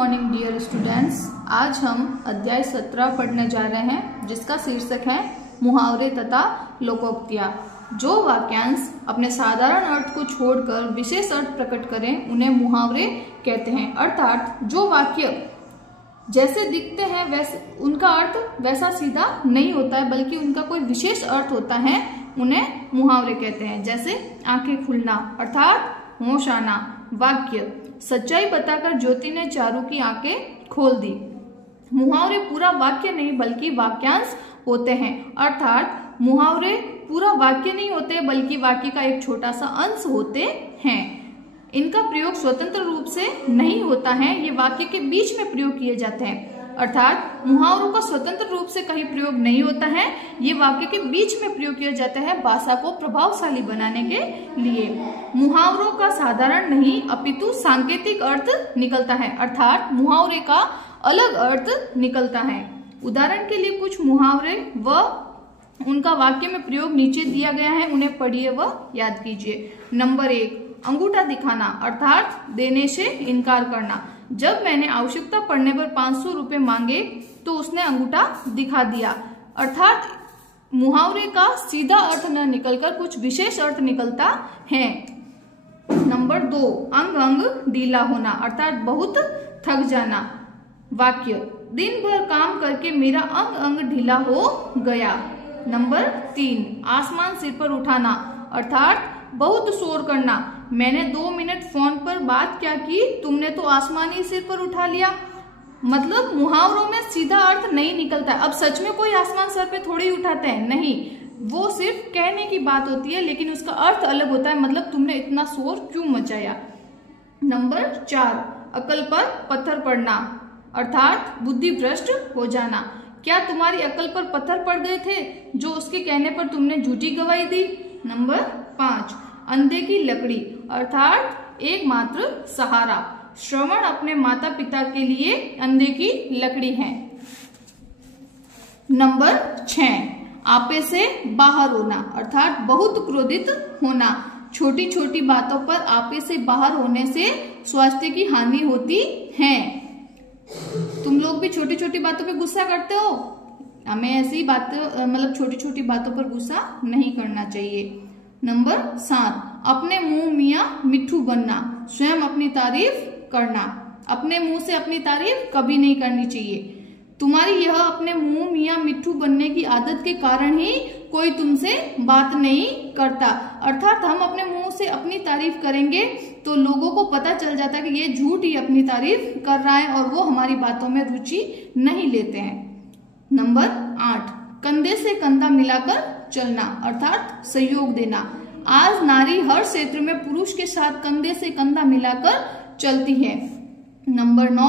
Morning dear students. आज हम अध्याय 17 पढ़ने जा रहे हैं जिसका शीर्षक है मुहावरे तथा लोकोक्तियां। जो वाक्यांश अपने साधारण अर्थ को छोड़कर विशेष अर्थ प्रकट करें उन्हें मुहावरे कहते हैं। अर्थात जो वाक्य जैसे दिखते हैं वैसे उनका अर्थ वैसा सीधा नहीं होता है बल्कि उनका कोई विशेष अर्थ होता है, उन्हें मुहावरे कहते हैं। जैसे आंखें खुलना अर्थात होश आना। वाक्य सच्चाई बताकर ज्योति ने चारू की आंखें खोल दी। मुहावरे पूरा वाक्य नहीं बल्कि वाक्यांश होते हैं। अर्थात मुहावरे पूरा वाक्य नहीं होते बल्कि वाक्य का एक छोटा सा अंश होते हैं। इनका प्रयोग स्वतंत्र रूप से नहीं होता है, ये वाक्य के बीच में प्रयोग किए जाते हैं। अर्थात मुहावरों का स्वतंत्र रूप से कहीं प्रयोग नहीं होता है, ये वाक्य के बीच में प्रयोग किया जाता है भाषा को प्रभावशाली बनाने के लिए। मुहावरों का साधारण नहीं अपितु सांकेतिक अर्थ निकलता है, अर्थात मुहावरे का अलग अर्थ निकलता है। उदाहरण के लिए कुछ मुहावरे व उनका वाक्य में प्रयोग नीचे दिया गया है, उन्हें पढ़िए व याद कीजिए। नंबर 1, अंगूठा दिखाना अर्थात देने से इनकार करना। जब मैंने आवश्यकता पड़ने पर 500 रुपए मांगे तो उसने अंगूठा दिखा दिया। अर्थात मुहावरे का सीधा अर्थ न निकलकर कुछ विशेष अर्थ निकलता है। नंबर 2, अंग अंग ढीला होना अर्थात बहुत थक जाना। वाक्य दिन भर काम करके मेरा अंग अंग ढीला हो गया। नंबर 3, आसमान सिर पर उठाना अर्थात बहुत शोर करना। मैंने 2 मिनट फोन पर बात क्या की, तुमने तो आसमान ही सिर पर उठा लिया। मतलब मुहावरों में सीधा अर्थ नहीं निकलता है। अब सच में कोई आसमान सर पे थोड़ी ही उठाते हैं, नहीं, वो सिर्फ कहने की बात होती है लेकिन उसका अर्थ अलग होता है। मतलब तुमने इतना शोर क्यों मचाया। नंबर 4, अकल पर पत्थर पड़ना अर्थात बुद्धि भ्रष्ट हो जाना। क्या तुम्हारी अकल पर पत्थर पड़ गए थे जो उसके कहने पर तुमने झूठी गवाही दी। नंबर 5, अंधे की लकड़ी अर्थात एकमात्र सहारा। श्रवण अपने माता पिता के लिए अंधे की लकड़ी है। नंबर 6, आपे से बाहर होना अर्थात बहुत क्रोधित होना। छोटी छोटी बातों पर आपे से बाहर होने से स्वास्थ्य की हानि होती है। तुम लोग भी छोटी छोटी बातों पे गुस्सा करते हो, हमें ऐसी बातें मतलब छोटी छोटी बातों पर गुस्सा नहीं करना चाहिए। नंबर 7, अपने मुंह मियाँ मिट्ठू बनना, स्वयं अपनी तारीफ करना। अपने मुंह से अपनी तारीफ कभी नहीं करनी चाहिए। तुम्हारी यह अपने मुंह मियाँ मिट्ठू बनने की आदत के कारण ही कोई तुमसे बात नहीं करता। अर्थात हम अपने मुंह से अपनी तारीफ करेंगे तो लोगों को पता चल जाता है कि ये झूठ ही अपनी तारीफ कर रहा है और वो हमारी बातों में रुचि नहीं लेते हैं। नंबर 8, कंधे से कंधा मिलाकर चलना अर्थात सहयोग देना। आज नारी हर क्षेत्र में पुरुष के साथ कंधे से कंधा मिलाकर चलती है। नंबर 9,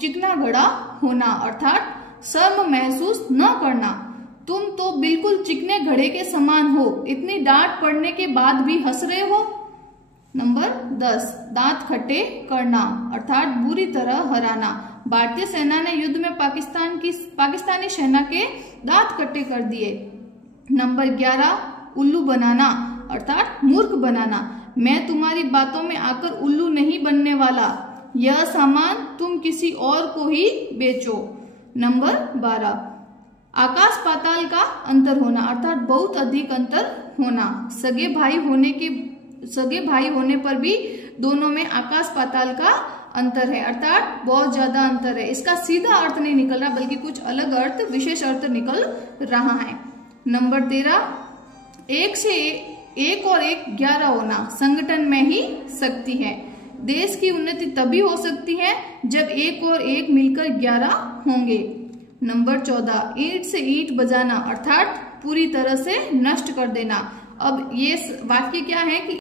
चिकना घड़ा होना अर्थात शर्म महसूस न करना। तुम तो बिल्कुल चिकने घड़े के समान हो, इतनी डांट पड़ने के बाद भी हंस रहे हो। नंबर 10, दांत खट्टे करना अर्थात बुरी तरह हराना। भारतीय सेना ने युद्ध में पाकिस्तानी सेना के दांत खट्टे कर दिए। नंबर 11, उल्लू बनाना अर्थात मूर्ख बनाना। मैं तुम्हारी बातों में आकर उल्लू नहीं बनने वाला, यह सामान तुम किसी और को ही बेचो। नंबर 12, आकाश पाताल का अंतर होना अर्थात बहुत अधिक अंतर होना। सगे भाई होने पर भी दोनों में आकाश पाताल का अंतर है अर्थात बहुत ज्यादा अंतर है। इसका सीधा अर्थ नहीं निकल रहा बल्कि कुछ अलग अर्थ विशेष अर्थ निकल रहा है। नंबर 13, 1 से 1 और 1 11 होना संगठन में ही शक्ति है। देश की उन्नति तभी हो सकती है जब 1 और 1 मिलकर 11 होंगे। नंबर 14, ईंट से ईंट बजाना अर्थात पूरी तरह से नष्ट कर देना। अब ये वाक्य क्या है कि